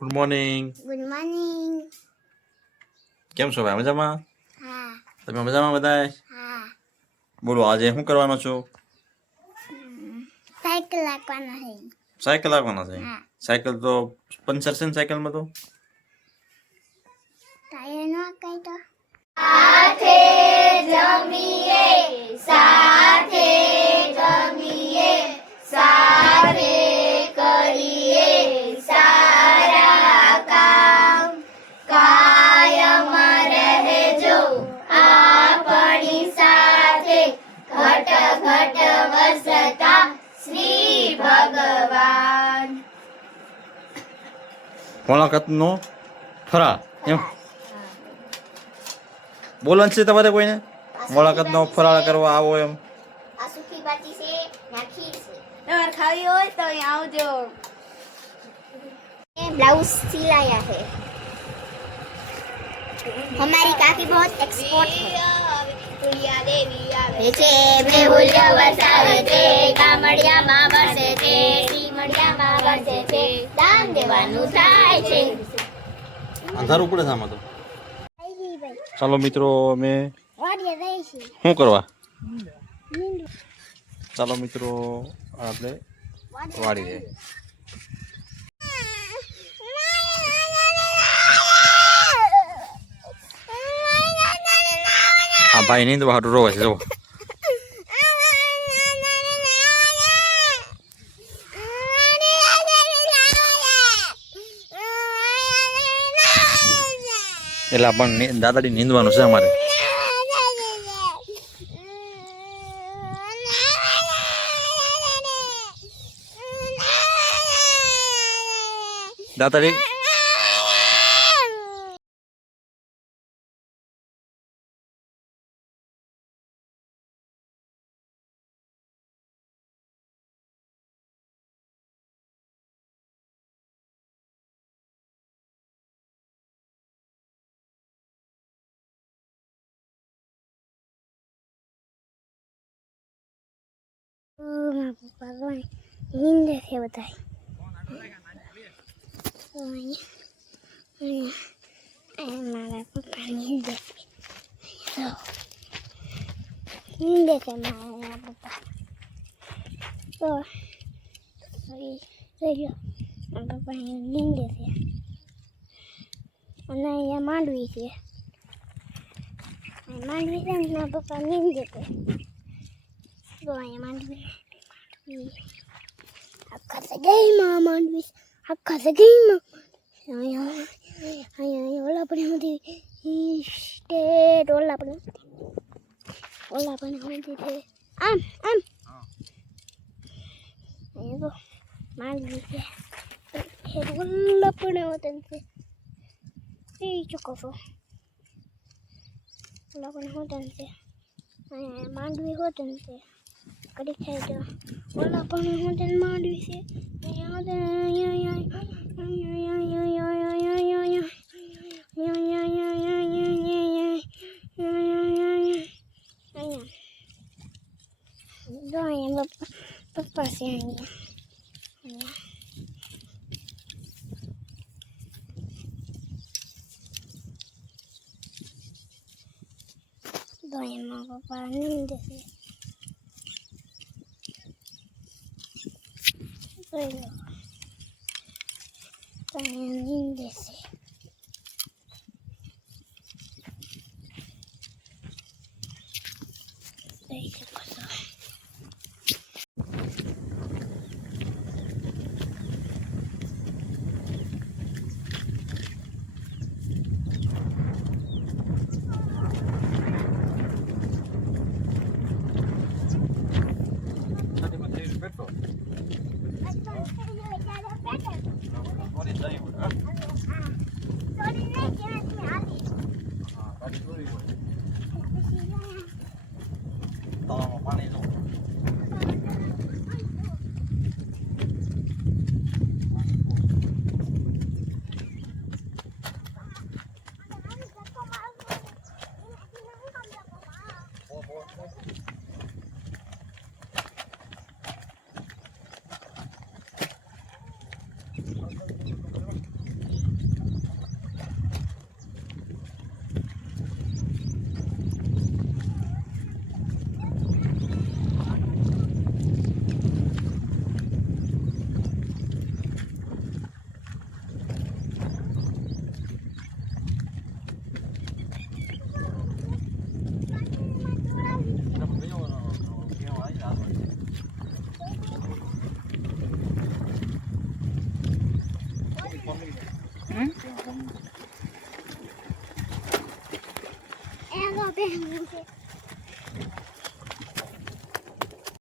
Good morning. Good morning. કેમ છો ભાઈ? મજામાં? હા. તમે મજામાં બધાય? હા. બોલો આજે શું કરવાનો છો? સાયકલ લાવવાનો છે. સાયકલ લાવવાનો છે? હા. સાયકલ તો પંચર છે ને સાયકલમાં તો? ટાયર નો કઈ તો મુલાકાતનો ફરાળ એમ બોલવાનું છે તમારે કોઈને? મુલાકાતનો ફરાળ કરવા આવો એમ. આ સુખી બાટી છે ના ખીર છે. તમારે ખાવી હોય તો અહીં આવજો. ये ब्लाउज सिलाया है. हमारी काकी बहुत एक्सपर्ट है. છે મેહુલ્ય વરસાવે છે, ગામડિયામાં વરસે છે, સીમડિયામાં વરસે છે, દાન દેવાનું થાય છે. અંધારું પડે છે આમાં તો. ચાલો મિત્રો અમે વાડીએ જાય છે. શું કરવા? ચાલો મિત્રો આપણે વાડી જાય. આ ભાઈ નહીં તો હાટું રોવે છે જો. એટલે પણ દાદાડી નીંદવાનું છે અમારે. દાદાડી મારા પપ્પા તો નીંદે છે બધા. મારા પપ્પા નીંદે છે. નીંદે છે મારા પપ્પા. તો જોઈ લો મારા પપ્પા નીંદે છે. અને અહીંયા માંડવી છે. માંડવી છે ને મારા પપ્પા નીંદે છે. તો અહીંયા માંડવી આખા જગ્યામાં માંડવી, આખા જગ્યામાં અહીંયા ઓલા પણ હતી સ્ટેટ ઓલા પણ હતી છે આમ આમ અહીંયા તો માંડવી છે. ઓલા પણ હોતન છે એ ચૂકો છો. ઓલા પણ હોતન છે અહીંયા માંડવી હોતન છે. કડી ખાઈ તો ઓલા પણ હોતન માંડવી છે. પપ્પા છે અહીંયા. તો એમાં પપ્પા નીંદે છે. જોઈ લો તો અહીંયા નીંદે છે. જોઈ શકો છો. એનો બેન છે